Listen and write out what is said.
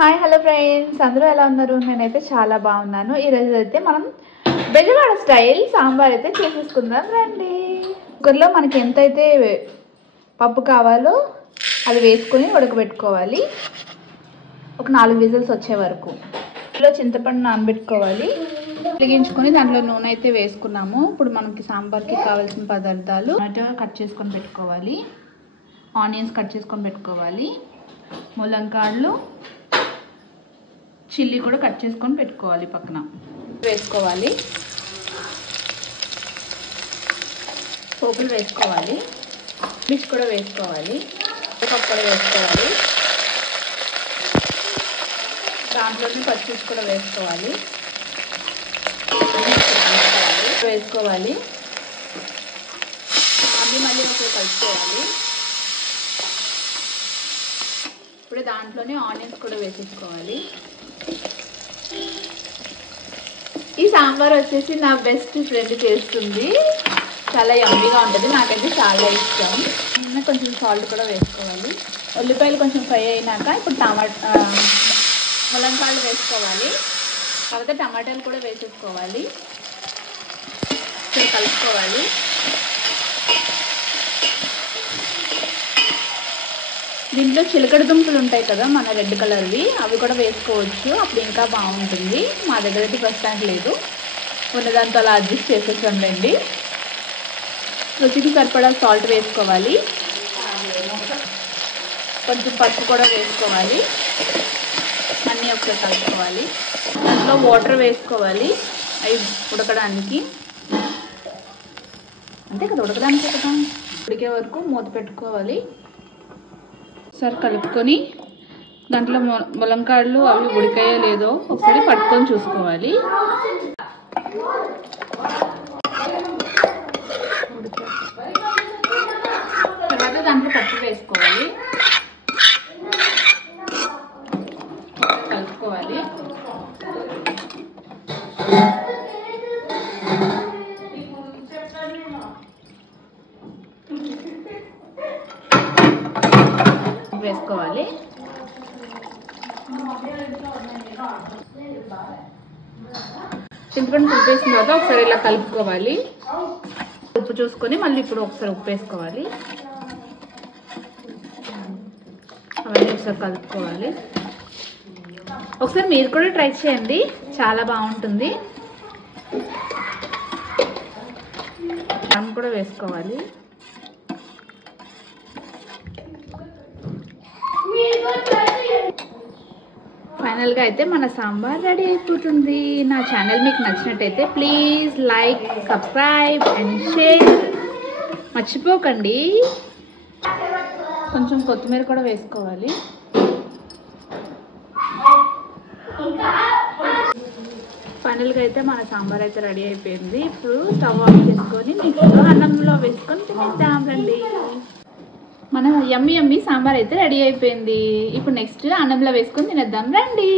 Hi hello friends, అందరూ ఎలా ఉన్నారు? నేనైతే చాలా బాగున్నాను. ఈరోజు అయితే మనం బెజవాడ స్టైల్ సాంబార్ అయితే చేసేసుకుందాం రండి. కుక్కర్లో మనకి ఎంతైతే పప్పు కావాలో అది వేసుకొని ఉడకబెట్టుకోవాలి. ఒక 4 విజిల్స్ వచ్చే వరకు. ఇందులో చింతపండు నానబెట్టుకోవాలి. వెలిగించుకొని దాంట్లో నూనె అయితే వేసుకున్నాము. ఇప్పుడు మనకి సాంబార్కి కావాల్సిన పదార్థాలు టమాటో కట్ చేసుకొని పెట్టుకోవాలి, ఆనియన్స్ కట్ చేసుకొని పెట్టుకోవాలి, ములంకాడలు, చిల్లీ కూడా కట్ చేసుకొని పెట్టుకోవాలి. పక్కన వేసుకోవాలి, పోపులు వేసుకోవాలి, మిర్చి కూడా వేసుకోవాలి, పప్పు కూడా వేసుకోవాలి, దాంట్లోనే పచ్చిమిర్చి కూడా వేసుకోవాలి, వేసుకోవాలి, మళ్ళీ ఒకసారి కలుపుకోవాలి. ఇప్పుడు దాంట్లోనే ఆనియన్స్ కూడా వేసేసుకోవాలి. ఈ సాంబార్ వచ్చేసి నా బెస్ట్ ఫ్రెండ్ చేస్తుంది. చాలా యమ్మీగా ఉంటుంది, నాకైతే చాలా ఇష్టం. కొంచెం సాల్ట్ కూడా వేసుకోవాలి. ఉల్లిపాయలు కొంచెం ఫ్రై అయినాక ఇప్పుడు ములంకాయలు వేసుకోవాలి. తర్వాత టమాటాలు కూడా వేసేసుకోవాలి. కలుపుకోవాలి. దీంట్లో చిలకడ దుంపలు ఉంటాయి కదా, మన రెడ్ కలర్వి, అవి కూడా వేసుకోవచ్చు. అప్పుడు ఇంకా బాగుంటుంది. మా దగ్గర అయితే ప్రస్తుతానికి లేదు, ఉన్నదాంతో అలా అడ్జస్ట్ చేసేసండి. రుచికి సరిపడా సాల్ట్ వేసుకోవాలి. కొంచెం పసుపు కూడా వేసుకోవాలి. అన్నీ ఒకసారి కలుపుకోవాలి. దాంట్లో వాటర్ వేసుకోవాలి అవి ఉడకడానికి. అంతే కదా, ఉడకడానికి కదా. ఉడికే వరకు మూత పెట్టుకోవాలి. ఒకసారి కలుపుకొని దాంట్లో ములంకాడలు అవి ఉడికాయో లేదో ఒకసారి పట్టుకొని చూసుకోవాలి. తర్వాత దాంట్లో పప్పు వేసుకోవాలి, కలుపుకోవాలి. వేసుకోవాలి. చింతపండు వేసిన తర్వాత ఒకసారి ఇలా కలుపుకోవాలి. ఉప్పు చూసుకొని మళ్ళీ ఇప్పుడు ఒకసారి ఉప్పు వేసుకోవాలి. అవన్నీ ఒకసారి కలుపుకోవాలి. ఒకసారి మీరు కూడా ట్రై చేయండి, చాలా బాగుంటుంది. అన్నం కూడా వేసుకోవాలి. ఫైనల్గా అయితే మన సాంబార్ రెడీ అయిపోతుంది. నా ఛానల్ మీకు నచ్చినట్టయితే please like, subscribe and share మర్చిపోకండి. కొంచెం కొత్తిమీర కూడా వేసుకోవాలి. ఫైనల్గా అయితే మన సాంబార్ అయితే రెడీ అయిపోయింది. ఇప్పుడు స్టవ్ ఆఫ్ చేసుకొని మిక్సీలో అన్నంలో వేసుకొని తినేద్దాం రండి. మన యమ్మీ సాంబార్ అయితే రెడీ అయిపోయింది. ఇప్పుడు నెక్స్ట్ అన్నంలో వేసుకొని తినేద్దాం రండి.